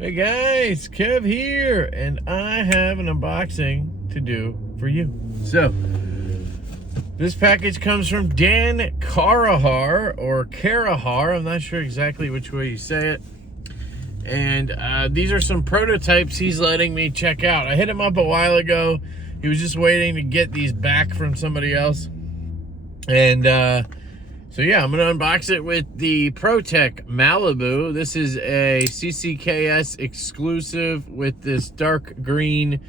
Hey guys, Kev here, and I have an unboxing to do for you. So, this package comes from Dan Carraher, or Carraher, I'm not sure exactly which way you say it. And these are some prototypes he's letting me check out. I hit him up a while ago. He was just waiting to get these back from somebody else. And so yeah, I'm gonna unbox it with the ProTech Malibu. This is a CCKS exclusive with this dark green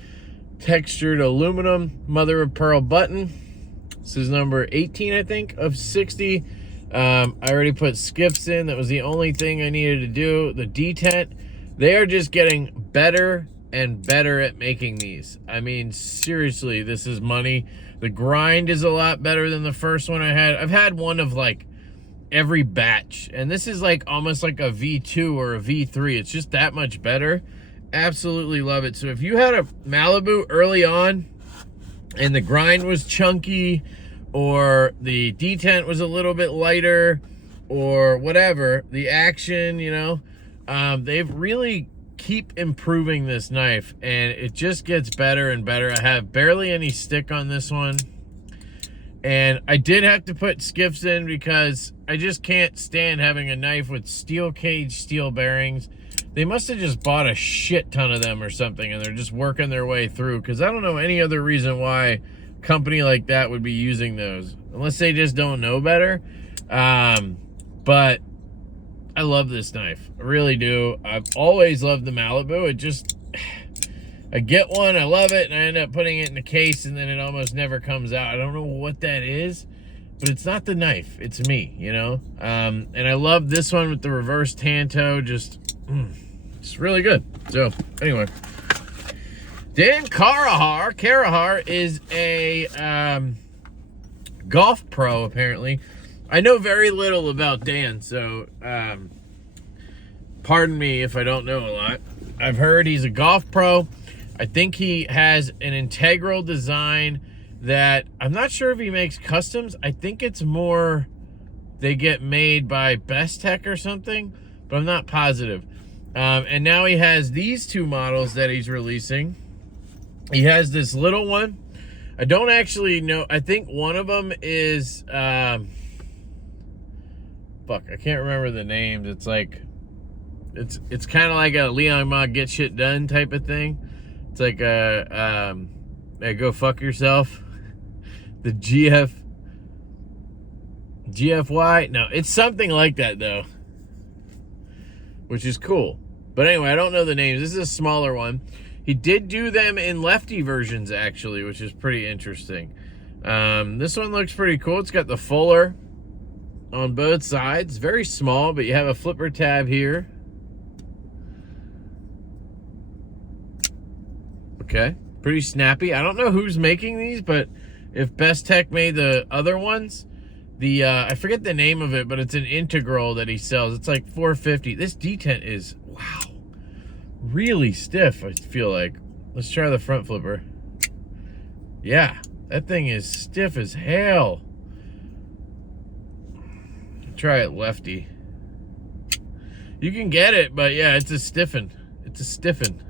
textured aluminum mother of pearl button. This is number 18, I think, of 60. I already put skiffs in. That was the only thing I needed to do. The detent, they are just getting better and better at making these. I mean, seriously, this is money. The grind is a lot better than the first one I had. I've had one of like every batch, and this is like almost like a V2 or a V3. It's just that much better. Absolutely love it. So if you had a Malibu early on and the grind was chunky, or the detent was a little bit lighter, or whatever, the action, you know, they've really keep improving this knife, and it just gets better and better. I have barely any stick on this one, and I did have to put skiffs in because I just can't stand having a knife with steel cage steel bearings. They must have just bought a shit ton of them or something, and they're just working their way through, because I don't know any other reason why a company like that would be using those, unless they just don't know better. But I love this knife. I really do. I've always loved the Malibu. It just, I get one, I love it, and I end up putting it in the case, and then it almost never comes out. I don't know what that is, but it's not the knife. It's me, you know? And I love this one with the reverse tanto. Just, it's really good. So, anyway. Dan Carraher is a golf pro, apparently. I know very little about Dan, so pardon me if I don't know a lot. I've heard he's a golf pro. I think he has an integral design that I'm not sure if he makes customs. I think it's more they get made by Best Tech or something, but I'm not positive. And now he has these two models that he's releasing. He has this little one. I don't actually know. I think one of them is fuck, I can't remember the names. It's like, it's kind of like a Leon Ma get shit done type of thing. It's like a go fuck yourself. The GFY. No, it's something like that though, which is cool. But anyway, I don't know the names. This is a smaller one. He did do them in lefty versions actually, which is pretty interesting. This one looks pretty cool. It's got the fuller on both sides. Very small, but you have a flipper tab here. Okay, pretty snappy. I don't know who's making these, but if Best Tech made the other ones, the I forget the name of it, but it's an integral that he sells. It's like $450. This detent is, wow, really stiff, I feel like. Let's try the front flipper. Yeah, that thing is stiff as hell. Try it lefty. You can get it, but yeah, it's a stiffen. It's a stiffen.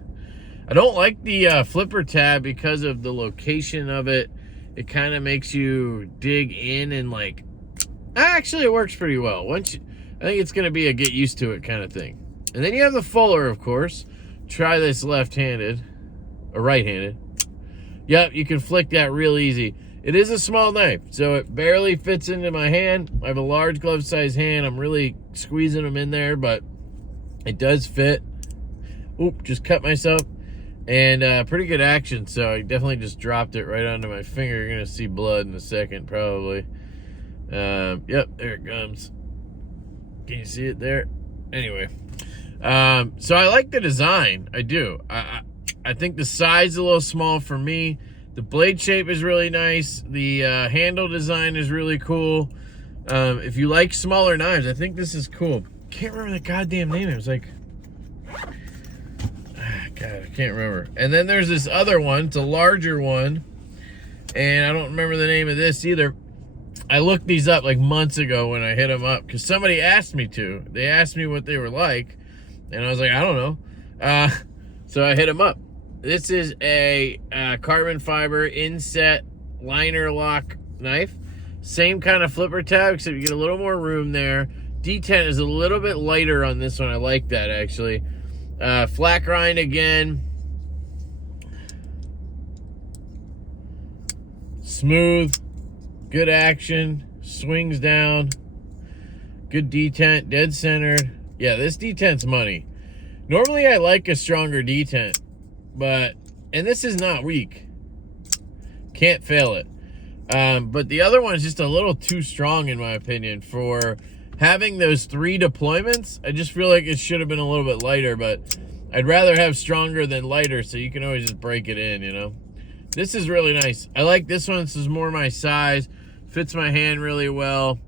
I don't like the flipper tab because of the location of it. It kind of makes you dig in, and like, actually it works pretty well. I think it's going to be a get used to it kind of thing. And then you have the fuller, of course. Try this left-handed or right-handed. Yep, you can flick that real easy. It is a small knife, so it barely fits into my hand. I have a large glove size hand. I'm really squeezing them in there, but it does fit. Oop, just cut myself. And pretty good action, so I definitely just dropped it right onto my finger. You're going to see blood in a second, probably. Yep, there it comes. Can you see it there? Anyway. So I like the design. I do. I think the size is a little small for me. The blade shape is really nice. The handle design is really cool. If you like smaller knives, I think this is cool. Can't remember the goddamn name. It was like, God, I can't remember. And then there's this other one. It's a larger one, and I don't remember the name of this either. I looked these up like months ago when I hit them up because somebody asked me to. They asked me what they were like, and I was like, I don't know. So I hit him up. This is a carbon fiber inset liner lock knife. Same kind of flipper tab, except you get a little more room there. D10 is a little bit lighter on this one. I like that, actually. Flat grind again. Smooth. Good action. Swings down. Good detent. Dead centered. Yeah, this detent's money. Normally I like a stronger detent, and this is not weak. Can't fail it. But the other one is just a little too strong in my opinion for having those 3 deployments. I just feel like it should have been a little bit lighter, but I'd rather have stronger than lighter, so you can always just break it in, you know. This is really nice. I like this one. This is more my size. Fits my hand really well.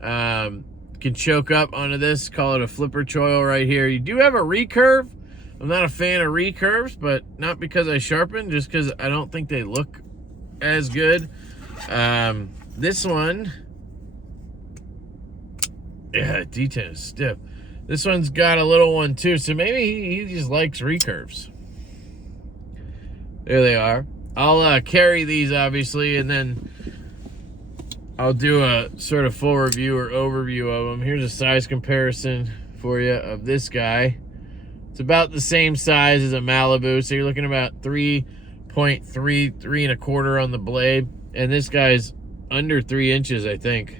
Can choke up onto this. Call it a flipper choil right here. You do have a recurve. I'm not a fan of recurves, but not because I sharpen, just because I don't think they look as good. This one, yeah, D10 is stiff. This one's got a little one too, so maybe he just likes recurves. There they are. I'll carry these obviously, and then I'll do a sort of full review or overview of them. Here's a size comparison for you of this guy. It's about the same size as a Malibu, so you're looking about 3.3, 3.25 on the blade, and this guy's under 3 inches, I think.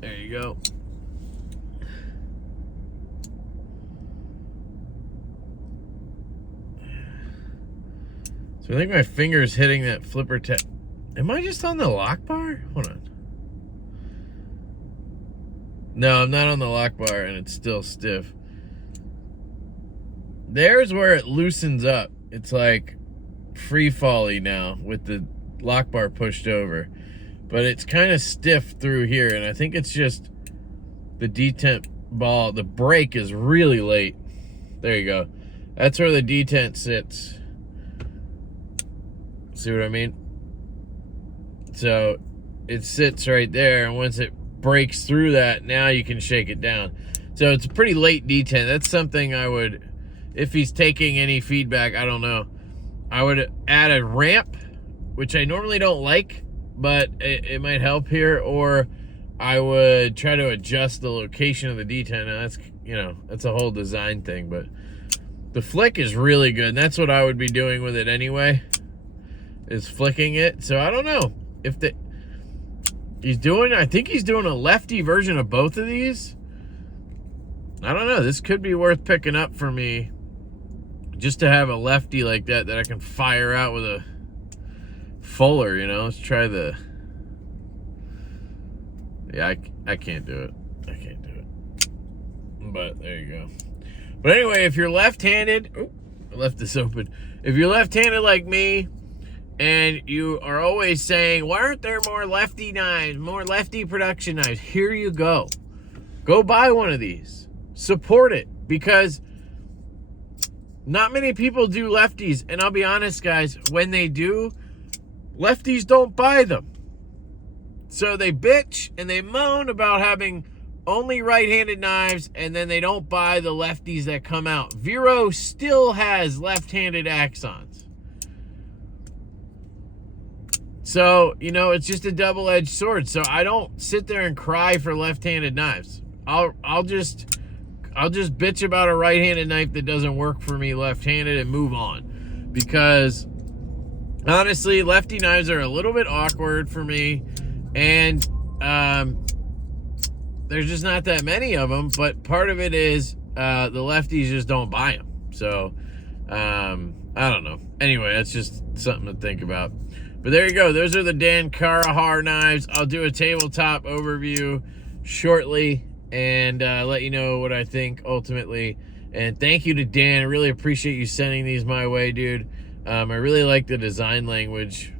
There you go. So I think my finger's hitting that flipper tab. Am I just on the lock bar? Hold on. No, I'm not on the lock bar, and it's still stiff. There's where it loosens up. It's like free-fally now with the lock bar pushed over. But it's kind of stiff through here, and I think it's just the detent ball. The break is really late. There you go. That's where the detent sits. See what I mean? So it sits right there, and once it breaks through that, now you can shake it down. So it's a pretty late detent. That's something I would, if he's taking any feedback, I don't know, I would add a ramp, which I normally don't like, but it might help here, or I would try to adjust the location of the detent. Now that's, you know, that's a whole design thing, but the flick is really good, and that's what I would be doing with it anyway, is flicking it. So I don't know if I think he's doing a lefty version of both of these. I don't know. This could be worth picking up for me, just to have a lefty like that I can fire out with a fuller, you know. Let's try the... Yeah, I can't do it. I can't do it. But there you go. But anyway, if you're left-handed... Oh, I left this open. If you're left-handed like me, and you are always saying, why aren't there more lefty knives, more lefty production knives? Here you go. Go buy one of these. Support it, because not many people do lefties. And I'll be honest, guys, when they do, lefties don't buy them. So they bitch and they moan about having only right-handed knives, and then they don't buy the lefties that come out. Vero still has left-handed axons. So, you know, it's just a double-edged sword. So I don't sit there and cry for left-handed knives. I'll just bitch about a right-handed knife that doesn't work for me left-handed and move on. Because honestly, lefty knives are a little bit awkward for me, and there's just not that many of them. But part of it is the lefties just don't buy them. So I don't know. Anyway, that's just something to think about. But there you go. Those are the Dan Carraher knives. I'll do a tabletop overview shortly and let you know what I think ultimately. And thank you to Dan. I really appreciate you sending these my way, dude. I really like the design language.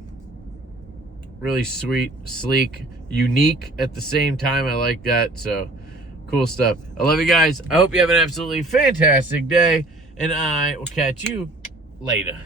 Really sweet, sleek, unique at the same time. I like that. So cool stuff. I love you guys. I hope you have an absolutely fantastic day, and I will catch you later.